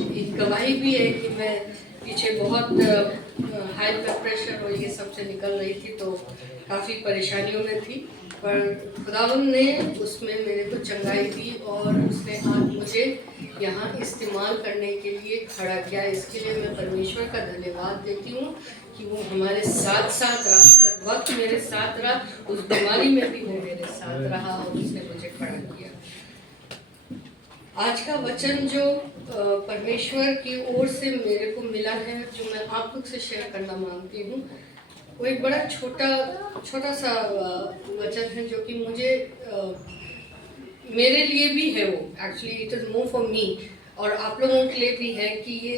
एक गवाही भी है कि मैं पीछे बहुत हाई ब्लड प्रेशर और ये सब से निकल रही थी, तो काफ़ी परेशानियों में थी। पर खुदावंद ने उसमें मेरे को चंगाई दी और उसने आज मुझे यहाँ इस्तेमाल करने के लिए खड़ा किया। इसके लिए मैं परमेश्वर का धन्यवाद देती हूँ कि वो हमारे साथ साथ रहा, हर वक्त मेरे साथ रहा, उस बीमारी में भी वो मेरे साथ रहा और उसने मुझे खड़ा किया। आज का वचन जो परमेश्वर की ओर से मेरे को मिला है, जो मैं आप लोग से शेयर करना मांगती हूँ, वो एक बड़ा छोटा सा वचन है जो कि मुझे मेरे लिए भी है। वो actually it is more for me और आप लोगों के लिए भी है कि ये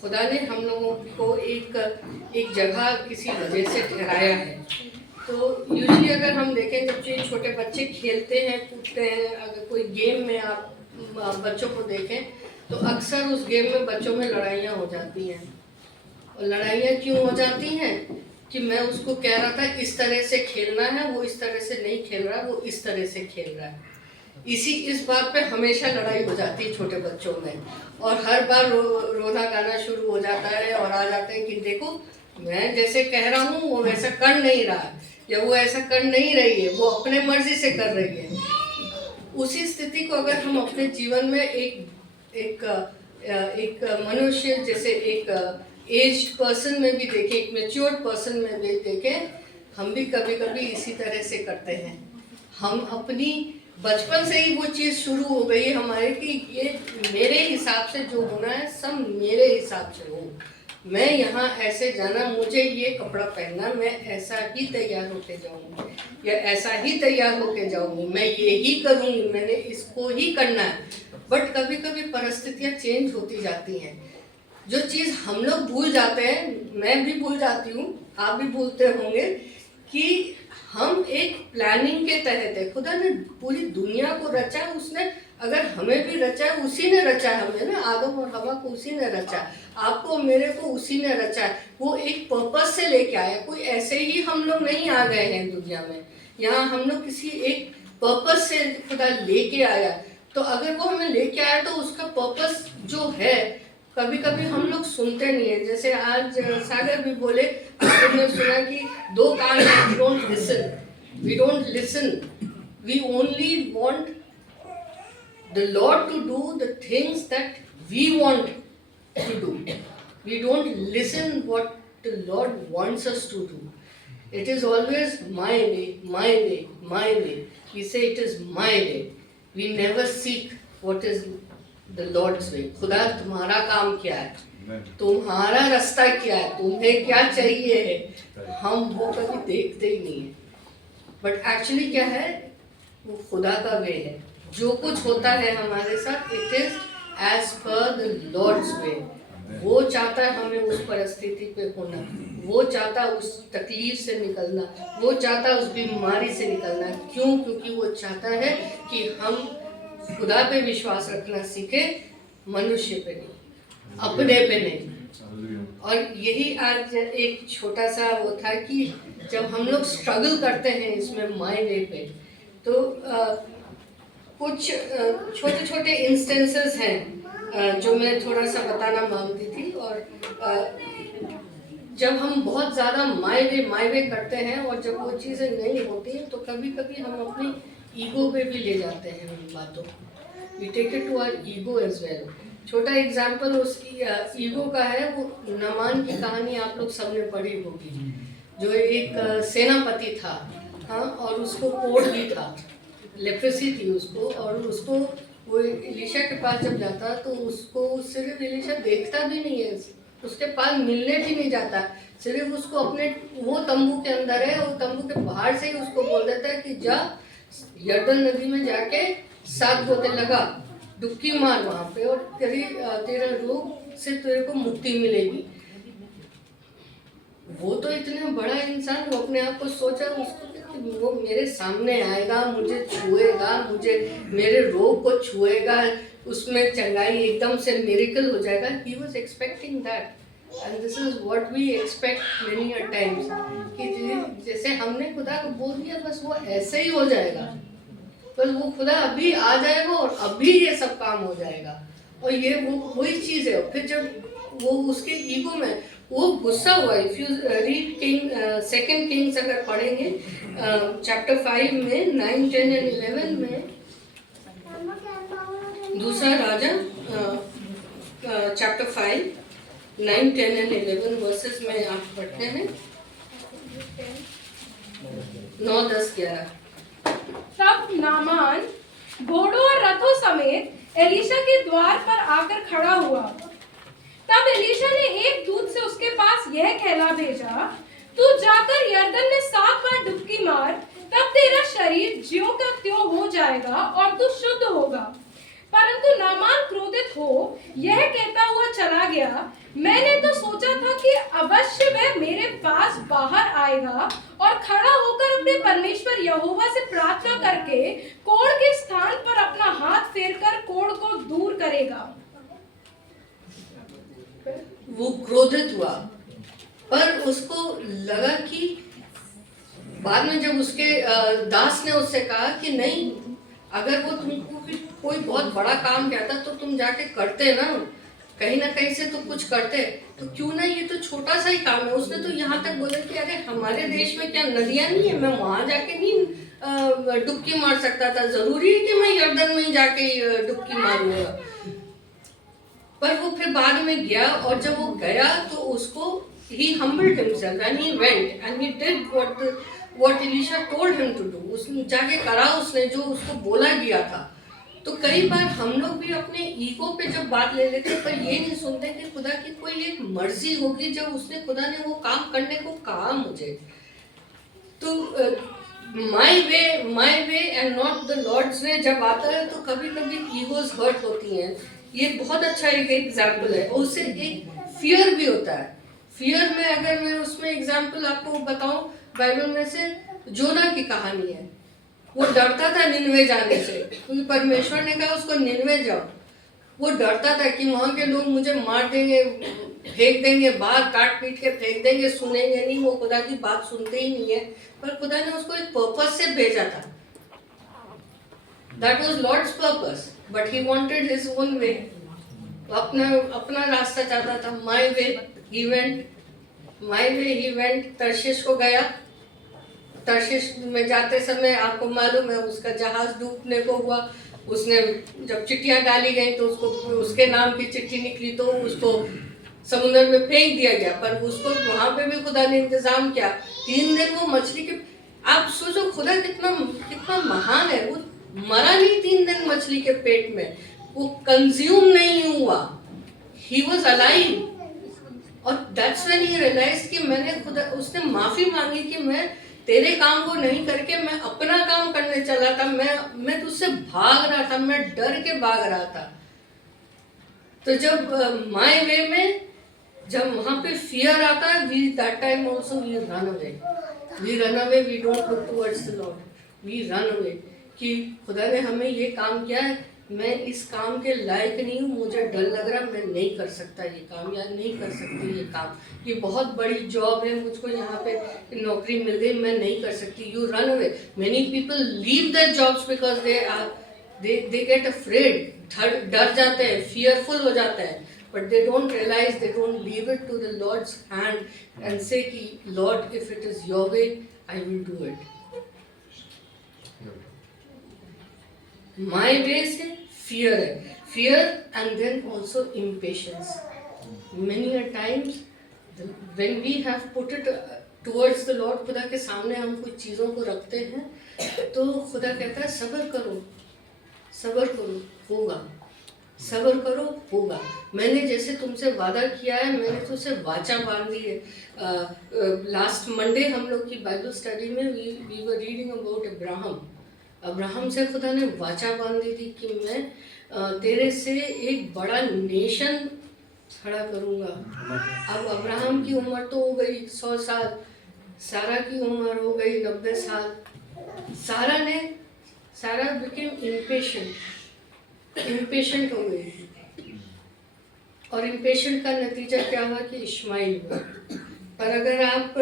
खुदा ने हम लोगों को एक जगह किसी वजह से ठहराया है। तो यूजली अगर हम देखें, जब जो छोटे बच्चे खेलते हैं कूदते हैं, अगर कोई गेम में आप बच्चों को देखें तो अक्सर उस गेम में बच्चों में लड़ाइयाँ हो जाती हैं। और लड़ाइयाँ क्यों हो जाती हैं कि मैं उसको कह रहा था इस तरह से खेलना है, वो इस तरह से नहीं खेल रहा है, वो इस तरह से खेल रहा है। इस बात पे हमेशा लड़ाई हो जाती है छोटे बच्चों में, और हर बार रोना गाना शुरू हो जाता है और आ जाते हैं कि देखो मैं जैसे कह रहा हूँ वो वैसा कर नहीं रहा है, या वो ऐसा कर नहीं रही है, वो अपने मर्जी से कर रही है। उसी स्थिति को अगर हम अपने जीवन में एक मनुष्य जैसे एक एज्ड पर्सन में भी देखें, एक मैच्योर्ड पर्सन में भी देखें, हम भी कभी कभी इसी तरह से करते हैं। हम अपनी बचपन से ही वो चीज़ शुरू हो गई है हमारे कि ये मेरे हिसाब से जो होना है सब मेरे हिसाब से हो, मैं यहाँ ऐसे जाना, मुझे ये कपड़ा पहनना, मैं ऐसा ही तैयार होके जाऊँगी या ऐसा ही तैयार होके जाऊँगी, मैं ये ही करूँगी, मैंने इसको ही करना है। बट कभी कभी परिस्थितियाँ चेंज होती जाती हैं। जो चीज़ हम लोग भूल जाते हैं, मैं भी भूल जाती हूँ, आप भी भूलते होंगे, कि हम एक प्लानिंग के तहत है। खुदा ने पूरी दुनिया को रचा, उसने अगर हमें भी रचा है, उसी ने रचा हमें ना, आदम और हवा को उसी ने रचा, आपको मेरे को उसी ने रचा। वो एक पर्पस से लेके आया, कोई ऐसे ही हम लोग नहीं आ गए हैं दुनिया में, यहाँ हम लोग किसी एक पर्पस से खुदा लेके आया। तो अगर वो हमें लेके आया तो उसका पर्पस जो है कभी कभी हम लोग सुनते नहीं है। जैसे आज सागर भी बोले, आपने सुना कि दो कान हैं, we don't listen, we only want the Lord to do the things that we want to do. We don't listen what the Lord wants us to do. It is always my way, my way, my way. We say it is my way. We never seek what is the Lord's way. खुदा तुम्हारा काम क्या है, तुम्हारा रास्ता क्या है, तुम्हें क्या चाहिए है, हम वो कभी देखते ही नहीं है। बट एक्चुअली क्या है, वो खुदा का वे है। जो कुछ होता है हमारे साथ, it is as per the lord's way. वो चाहता है हमें उस परिस्थिति पे होना, वो चाहता उस तकलीफ से निकलना, वो चाहता उस बीमारी से निकलना। क्यों? क्योंकि वो चाहता है कि हम खुदा पे विश्वास रखना सीखे, मनुष्य पे नहीं, अपने पे नहीं। और यही आज एक छोटा सा वो था कि जब हम लोग स्ट्रगल करते हैं इसमें माय वे पे, तो कुछ छोटे छोटे इंस्टेंसेस हैं जो मैं थोड़ा सा बताना मांगती थी। और जब हम बहुत ज़्यादा माय वे करते हैं और जब वो चीज़ें नहीं होती हैं, तो कभी कभी हम अपनी ईगो पे भी ले जाते हैं उन बातों, we take it to our ego as well. छोटा एग्जाम्पल उसकी ईगो का है, वो नमान की कहानी आप लोग सबने पढ़ी होगी, जो एक सेनापति था, हाँ, और उसको कोढ़ भी था, लेप्रेसी थी उसको, और उसको वो एलीशा के पास जब जाता तो उसको सिर्फ एलीशा देखता भी नहीं है, उसके पास मिलने भी नहीं जाता, सिर्फ उसको अपने वो तंबू के अंदर है, वो तंबू के बाहर से ही उसको बोल देता है कि जा यर्दन नदी में जाके 7 गोते लगा, डुबकी मार वहाँ पे, और तेरा रोग से तेरे को मुक्ति मिलेगी। वो तो इतना बड़ा इंसान, वो अपने आप को सोचा, उसको वो मेरे सामने आएगा, मुझे छुएगा, मुझे मेरे रोग को छुएगा, उसमें चंगाई एकदम से मिरेकल हो जाएगा। He was expecting that, and this is what we expect many a times, कि जैसे हमने खुदा को बोल दिया बस वो ऐसे ही हो जाएगा, बस वो खुदा अभी आ जाएगा और अभी ये सब काम हो जाएगा। और ये वही चीज है। फिर जब वो उसके ईगो में वो गुस्सा हुआ, if you read king second Kings अगर पढ़ेंगे चैप्टर 5 में 9, 10 एंड 11 में, दूसरा राजा चैप्टर 5 9, 10 एंड 11 वर्सेस में आप पढ़ते हैं 9, 10, 11। तब नामान घोड़ों और रथों समेत एलीशा के द्वार पर आकर खड़ा हुआ। तब एलीशा ने एक दूत से उसके पास यह कहला भेजा, तू जाकर यरदन में 7 बार डुबकी मार, तब तेरा शरीर ज्यों का त्यों हो जाएगा और तू शुद्ध होगा। परंतु नामान क्रोधित हो यह कहता हुआ चला गया, मैंने तो सोचा था कि अवश्य वह मेरे पास बाहर आएगा और खड़ा होकर अपने परमेश्वर यहोवा से प्रार्थना करके कोढ़ के स्थान पर अपना हाथ फेरकर कोढ़ को दूर करेगा। वो क्रोधित हुआ, पर उसको लगा कि बाद में जब उसके दास ने उससे कहा कि नहीं, अगर वो तुमको कोई बहुत बड़ा काम कहता तो तुम जाके करते ना कहीं से तो कुछ करते, तो क्यों ना ये तो छोटा सा ही काम है। उसने तो यहाँ तक बोला कि अरे हमारे देश में क्या नदियाँ नहीं है, मैं वहाँ जाके नहीं डुबकी मार सकता था, जरूरी है कि मैं यरदन में ही जाके डुबकी मारूंगा। पर वो फिर बाद में गया, और जब वो गया तो उसको he humbled himself and he went and he did what Elisha told him to do। उसने जाके करा उसने जो उसको बोला गया था। तो कई बार हम लोग भी अपने ईगो पे जब बात ले लेते हैं, पर ये नहीं सुनते कि खुदा की कोई एक मर्जी होगी जब उसने खुदा ने वो काम करने को कहा मुझे। तो my way and not the lord's way जब आता है तो कभी कभी ईगोज हर्ट होती हैं। ये बहुत अच्छा एक एग्जाम्पल है। और उससे एक फियर भी होता है। फियर में अगर मैं उसमें एग्जाम्पल आपको बताऊं, बाइबल में से जोना की कहानी है। वो डरता था निनवे जाने से, क्योंकि परमेश्वर ने कहा उसको निनवे जाओ। वो डरता था कि वहाँ के लोग मुझे मार देंगे, फेंक देंगे बाहर, काट पीट के फेंक देंगे, सुनेंगे नहीं, वो खुदा की बात सुनते ही नहीं है। पर खुदा ने उसको एक पर्पस से भेजा था। That was Lord's purpose, but he wanted his own way. अपना रास्ता चाहता था। My way he went. Tarshish को गया। तर्शीश में जाते समय आपको मालूम है उसका जहाज डूबने को हुआ। उसने जब चिट्ठियां डाली गई तो उसको उसके नाम की चिट्ठी निकली तो उसको समुद्र में फेंक दिया गया। पर उसको वहां पे भी खुदा ने इंतजाम किया। 3 दिन वो मछली के, आप सोचो खुदा कितना महान है। वो मरा नहीं 3 दिन मछली के पेट में, वो कंज्यूम नहीं हुआ, ही वॉज अलाइव। और दैट्स व्हेन ही रियलाइज कि मैंने खुदा, उसने माफी मांगी कि मैं तेरे काम को नहीं करके मैं अपना काम करने चला था। मैं तुझसे भाग रहा था, मैं डर के भाग रहा था। तो जब माय वे में जब वहां पे फियर आता है, we that time also we run away, we don't look towards the Lord, we run away. कि खुदा ने हमें ये काम किया है, मैं इस काम के लायक नहीं हूँ, मुझे डर लग रहा, मैं नहीं कर सकता ये काम, या नहीं कर सकती ये काम, ये बहुत बड़ी जॉब है, मुझको यहाँ पे नौकरी मिल गई, मैं नहीं कर सकती। You run away. Many people leave their jobs because they get afraid, डर जाते हैं, फियरफुल हो जाते हैं। But they don't realize, they don't leave it to the Lord's hand and say कि Lord, if it is your way, I will do it. My way से fear है, fear and then also impatience. Many a times when we have put it towards the Lord, खुदा के सामने हम कुछ चीज़ों को रखते हैं तो खुदा कहता है सब्र करो, होगा, सब्र करो, होगा। मैंने जैसे तुमसे वादा किया है, मैंने तुमसे वाचा बांधी है। लास्ट मंडे हम लोग की बाइबल स्टडी में we were reading about Abraham से खुदा ने वाचा बांधी थी कि मैं तेरे से एक बड़ा नेशन खड़ा करूँगा। अब अब्राहम की उम्र तो हो गई 100 साल, सारा की उम्र हो गई 90 साल। सारा बिकेम इम्पेशेंट हो गई, और इम्पेशेंट का नतीजा क्या हुआ कि इश्माइल हुआ। पर अगर आप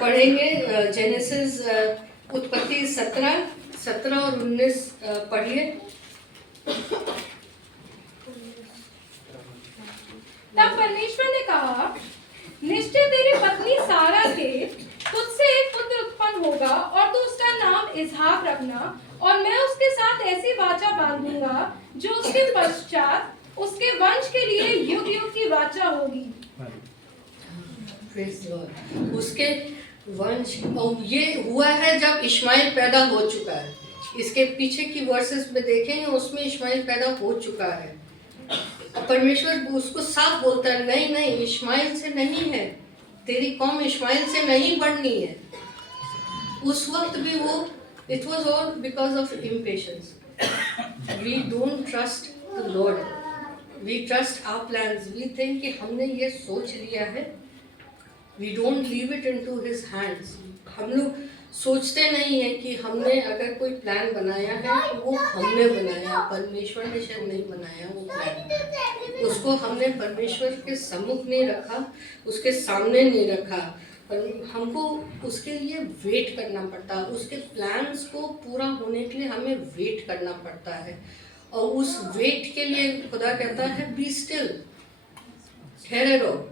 पढ़ेंगे जेनेसिस उत्पत्ति 17 और 19 पढ़िए। तब परमेश्वर ने कहा, निश्चय तेरी पत्नी सारा के तुझसे एक पुत्र उत्पन्न होगा और तू उसका नाम इसहाक रखना, और मैं उसके साथ ऐसी वाचा बांधूंगा जो उसके पश्चात उसके वंश के लिए युग युग की वाचा होगी। Praise the Lord। उसके वंश, और ये हुआ है जब इश्माइल पैदा हो चुका है। इसके पीछे की वर्सेस में देखेंगे, उसमें इश्माइल पैदा हो चुका है। परमेश्वर उसको साफ बोलता है, नहीं नहीं, इश्माइल से नहीं है, तेरी कौम इश्माइल से नहीं बढ़नी है। उस वक्त भी वो, it was all because of impatience. We don't trust the Lord, we trust our plans. We think कि हमने ये सोच लिया है, we don't leave it into his hands. हम लोग सोचते नहीं है कि हमने अगर कोई प्लान बनाया है तो वो हमने बनाया, परमेश्वर ने शायद नहीं बनाया वो प्लान। उसको हमने परमेश्वर के सम्मुख नहीं रखा, उसके सामने नहीं रखा, पर हमको उसके लिए वेट करना पड़ता है। उसके प्लान्स को पूरा होने के लिए हमें वेट करना पड़ता है, और उस वेट के लिए खुदा कहता है बी स्टिल, ठहरे रहो,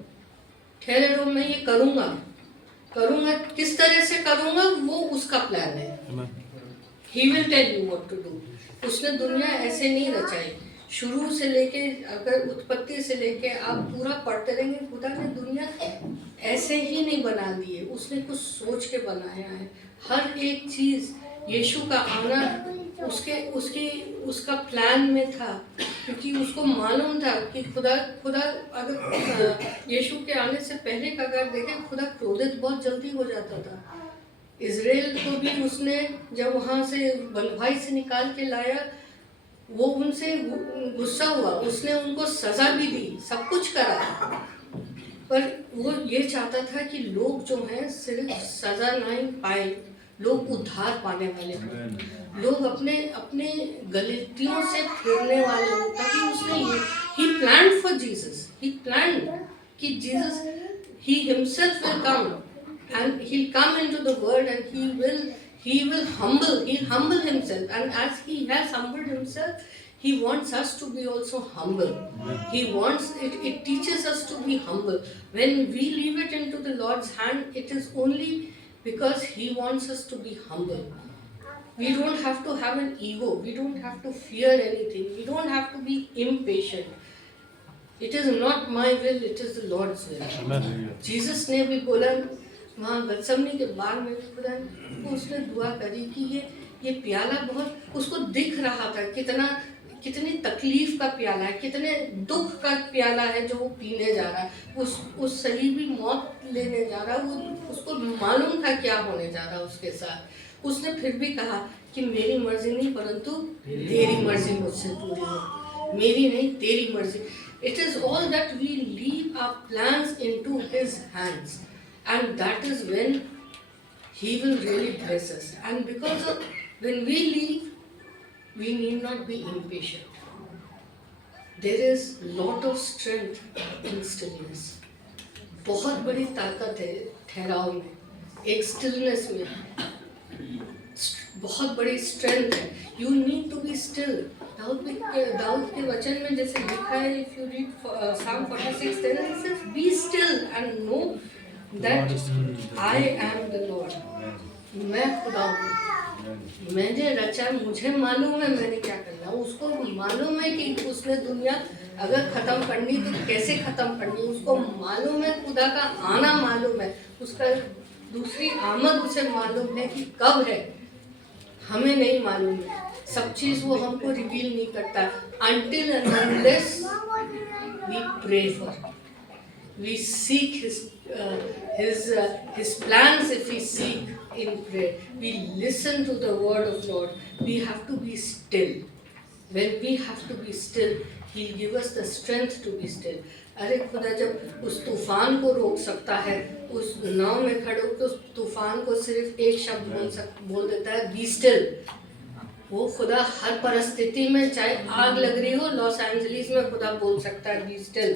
ठहरे रहो, मैं ये करूँगा। किस तरह से करूँगा वो उसका प्लान है। He will tell you what to do। उसने दुनिया ऐसे नहीं रचाई, शुरू से लेके, अगर उत्पत्ति से लेके आप पूरा पढ़ते रहेंगे, खुदा ने दुनिया ऐसे ही नहीं बना दी है, उसने कुछ सोच के बनाया है। हर एक चीज़, यीशु का आना उसका प्लान में था, क्योंकि उसको मालूम था कि खुदा अगर यीशु के आने से पहले का अगर देखें, खुदा क्रोधित बहुत जल्दी हो जाता था। इजराइल को भी उसने जब वहाँ से बंधुआई से निकाल के लाया, वो उनसे गुस्सा हुआ, उसने उनको सज़ा भी दी, सब कुछ करा, पर वो ये चाहता था कि लोग जो हैं सिर्फ सज़ा नहीं पाए, लोग उद्धार पाने वाले हों, लोग अपने अपने गलतियों से फिरने वाले हों। तभी उसने he planned for Jesus, he planned कि Jesus, he himself will come and he'll come into the world and he'll humble himself, and as he has humbled himself, he wants us to be also humble. He wants it teaches us to be humble. When we leave it into the Lord's hand, it is only because he wants us to be humble. We don't have to have an ego, we don't have to fear anything, we don't have to be impatient. It is not my will, it is the Lord's will. Amen. Jesus ने भी बोला वहाँ गत्समनी के बाग में भी खुदा ने उसने दुआ करी कि ये प्याला बहुत, उसको दिख रहा था कितनी तकलीफ का प्याला है, कितने दुख का प्याला है जो वो पीने जा रहा है, उस सलीबी मौत लेने जा रहा है, वो उसको मालूम था क्या होने जा रहा है उसके साथ। उसने फिर भी कहा कि मेरी मर्जी नहीं परंतु तेरी मर्जी मुझसे पूरी हो, मेरी नहीं तेरी मर्जी। It is all that we leave our plans into His hands, and that is when He will really bless us. And because of when we leave, we need not be impatient. There is lot of strength in stillness. बहुत बड़ी ताकत है ठहराव में, एक stillness में बहुत बड़ी स्ट्रेंथ है। You need to be still. दाऊद के वचन में जैसे लिखा है, if you read Psalm 46, then it says, be still and know that I am the Lord। मैं खुदा हूँ, मैंने रचा, मुझे मालूम है मैंने क्या करना। उसको मालूम है कि उसने दुनिया अगर ख़त्म करनी तो कैसे ख़त्म करनी, उसको मालूम है, खुदा का आना मालूम है, उसका दूसरी आमद उसे मालूम है कि कब है, हमें नहीं मालूम है। सब चीज़ वो हमको रिवील नहीं करता। Until and unless we pray for, we seek his plans. If we seek in prayer, we listen to the word of Lord. We have to be still. When we have to be still, He'll give us the strength to be still. अरे खुदा जब उस तूफान को रोक सकता है, उस नाव में खड़े होकर उस तूफान को सिर्फ एक शब्द बोल देता है, बी स्टिल। वो खुदा हर परिस्थिति में, चाहे आग लग रही हो लॉस एंजलिस में, खुदा बोल सकता है बी स्टिल,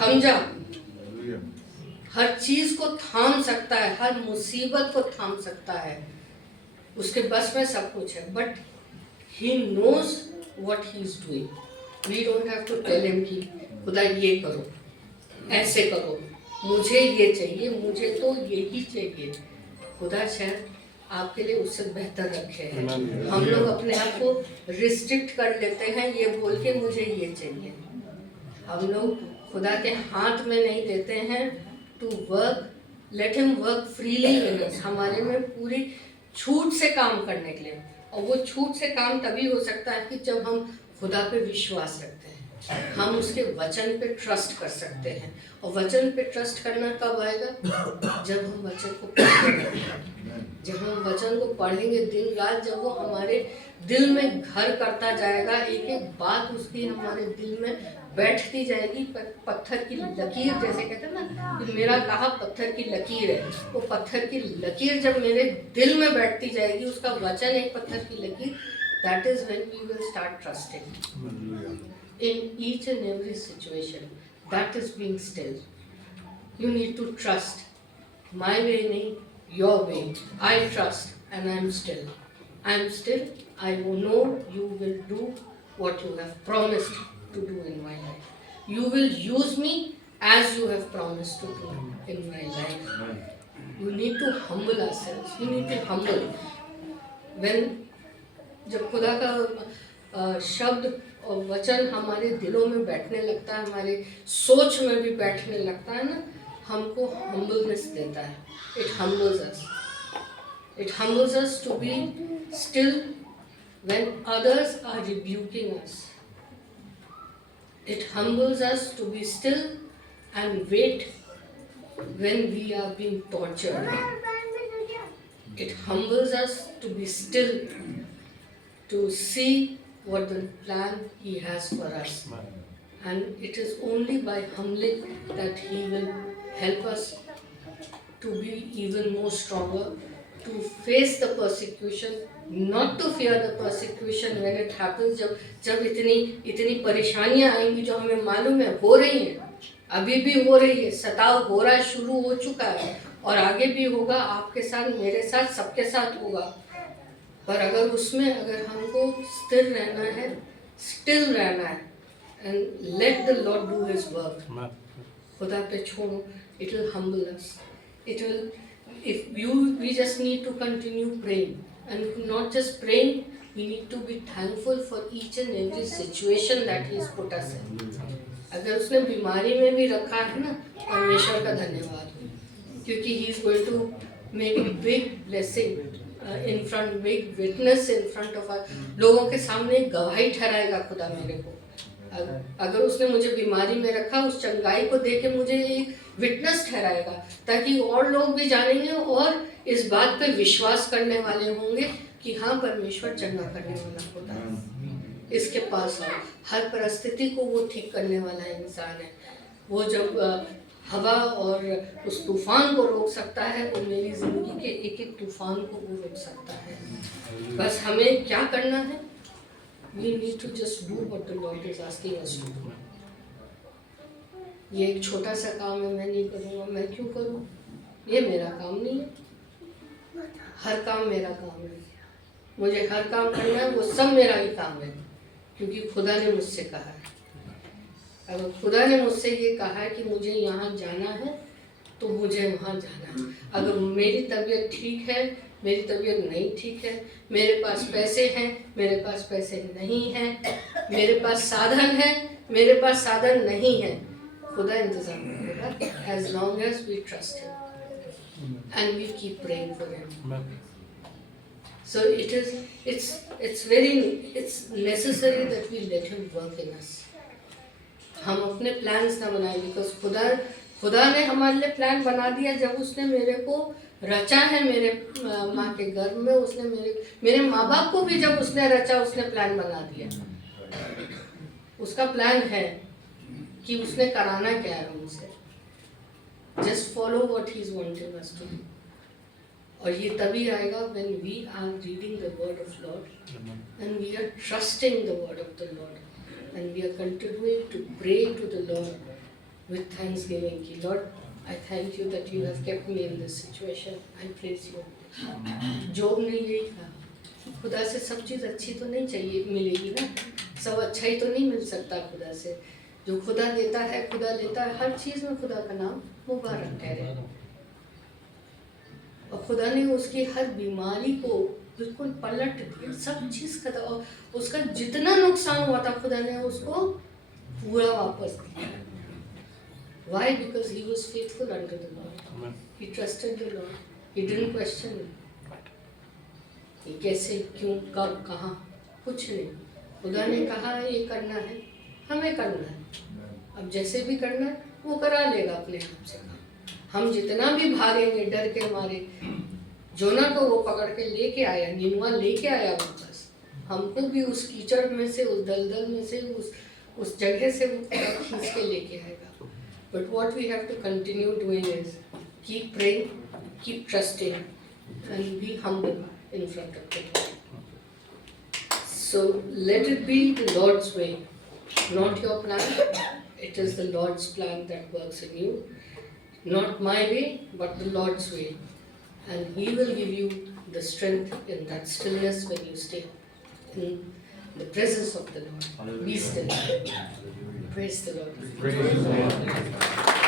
थम जा। हर चीज को थाम सकता है, हर मुसीबत को थाम सकता है, उसके बस में सब कुछ है। But he knows what he is doing. We don't have to tell him कि खुदा ये करो, ऐसे करो, मुझे ये चाहिए, मुझे तो यही चाहिए। खुदा शायद आपके लिए उससे बेहतर रखे हैं। हम लोग अपने आप को रिस्ट्रिक्ट कर लेते हैं ये बोल के मुझे ये चाहिए। हम लोग खुदा के हाथ में नहीं देते हैं to work, let him work freely in us, हमारे में पूरी छूट से काम करने के लिए। और वो छूट से काम तभी हो सकता है कि जब हम खुदा पे विश्वास रखते हैं, हम उसके वचन पे ट्रस्ट कर सकते हैं। और वचन पे ट्रस्ट करना कब आएगा? जब हम वचन को पढ़ेंगे, जब हम वचन को पढ़ेंगे दिन रात, जब वो हमारे दिल में घर करता जाएगा, एक एक बात उसकी हमारे दिल में बैठती जाएगी। पत्थर की लकीर, जैसे कहते हैं ना कि मेरा कहा पत्थर की लकीर है, वो पत्थर की लकीर जब मेरे दिल में बैठती जाएगी, उसका वचन एक पत्थर की लकीर, that is when we will start trusting in each and every situation. That is being still. You need to trust. My way nahi, your way. I trust and I am still. I am still. I know you will do what you have promised to do in my life. You will use me as you have promised to do in my life. You need to humble ourselves. You need to humble. When जब खुदा का शब्द और वचन हमारे दिलों में बैठने लगता है, हमारे सोच में भी बैठने लगता है ना, हमको हम्बलनेस देता है। It humbles us. It humbles us to be still when others are rebuking us. It humbles us to be still and wait when we are being tortured. It humbles us to be still, to see what the plan He has for us. And it is only by humbling that He will help us to be even more stronger, to face the persecution, not to fear the persecution when it happens. जब इतनी परेशानियां आएंगी जो हमें मालूम है हो रही हैं, अभी भी हो रही है, सताव हो रहा है, शुरू हो चुका है और आगे भी होगा, आपके साथ, मेरे साथ, सबके साथ होगा। पर अगर हमको स्थिर रहना है, स्टिल रहना है, and let the lord do his work, खुदा पे छोड़ो, it will humble us, it will, if we just need to continue praying, and not just praying, we need to be thankful for each and every situation that he has put us in. अगर उसने बीमारी में भी रखा है ना, परमेश्वर का धन्यवाद, क्योंकि he is going to make a big blessing in front, big witness in front of us, लोगों के सामने गवाही ठहराएगा खुदा मेरे को। अगर उसने मुझे बीमारी में रखा, उस चंगाई को देके मुझे एक विटनेस ठहराएगा, ताकि और लोग भी जानेंगे और इस बात पे विश्वास करने वाले होंगे कि हाँ, परमेश्वर चंगा करने वाला खुदा है, इसके पास आओ। हर परिस्थिति को वो ठीक करने वाला इंसान है। वो जब हवा और उस तूफान को रोक सकता है, वो मेरी जिंदगी के एक एक तूफान को वो रोक सकता है। बस हमें क्या करना है? We need to just do what the Lord is asking us to do. ये एक छोटा सा काम है, मैं नहीं करूँगा, मैं क्यों करूँ? ये मेरा काम नहीं है। हर काम मेरा काम है, मुझे हर काम करना है, वो सब मेरा ही काम है, क्योंकि खुदा ने मुझसे कहा है। अगर खुदा ने मुझसे ये कहा है कि मुझे यहाँ जाना है, तो मुझे वहाँ जाना है। अगर मेरी तबीयत ठीक है, मेरी तबीयत नहीं ठीक है, मेरे पास पैसे हैं, मेरे पास पैसे नहीं हैं, मेरे पास साधन है, मेरे पास साधन नहीं है, खुदा इंतजाम करेगा, as long as we trust Him and we keep praying for Him. So it's necessary that we let Him work in us. हम अपने प्लान्स ना बनाए, बिकॉज खुदा ने हमारे लिए प्लान बना दिया। जब उसने मेरे को रचा है मेरे माँ के गर्भ में, उसने मेरे माँ बाप को भी जब उसने रचा, उसने प्लान बना दिया। उसका प्लान है कि उसने कराना क्या है हमसे, just follow what he is wanting us to do. और ये तभी आएगा when we are reading the word of Lord and we are trusting the word of the Lord and we are continuing to pray to the Lord with thanksgiving. Lord, I thank you that you have kept me in this situation. I praise you. जोब ने यही कहा, खुदा से सब चीज़ अच्छी तो नहीं चाहिए मिलेगी ना, सब अच्छा ही तो नहीं मिल सकता खुदा से। जो खुदा देता है खुदा लेता है, हर चीज में खुदा का नाम मुबारक ठहरे। और खुदा ने उसकी हर बीमारी को बिल्कुल पलट दिया, सब चीज खत्म, और उसका जितना नुकसान हुआ था खुदा ने उसको पूरा वापस दिया। Why? Because he was faithful unto the Lord. He trusted the Lord. He didn't question him. कि कैसे, क्यों, कब, कहाँ, कुछ नहीं। खुदा ने कहा ये करना है, हमें करना है। अब जैसे भी करना है वो करा लेगा अपने आप से काम। हम जितना भी भागेंगे डर के मारे, जोना को वो पकड़ के लेके आया, निनवा लेके आया वापस। हमको भी उस कीचड़ में से, उस दलदल में से, उस जगह से वो खींच के लेके आएगा। But what we have to continue doing is keep praying, keep trusting, and be humble in front of the Lord. So let it be the Lord's way, not your plan. It is the Lord's plan that works in you. Not my way, but the Lord's way. And He will give you the strength in that stillness when you stay in the presence of the Lord. Be still. Praise the Lord. Praise the Lord.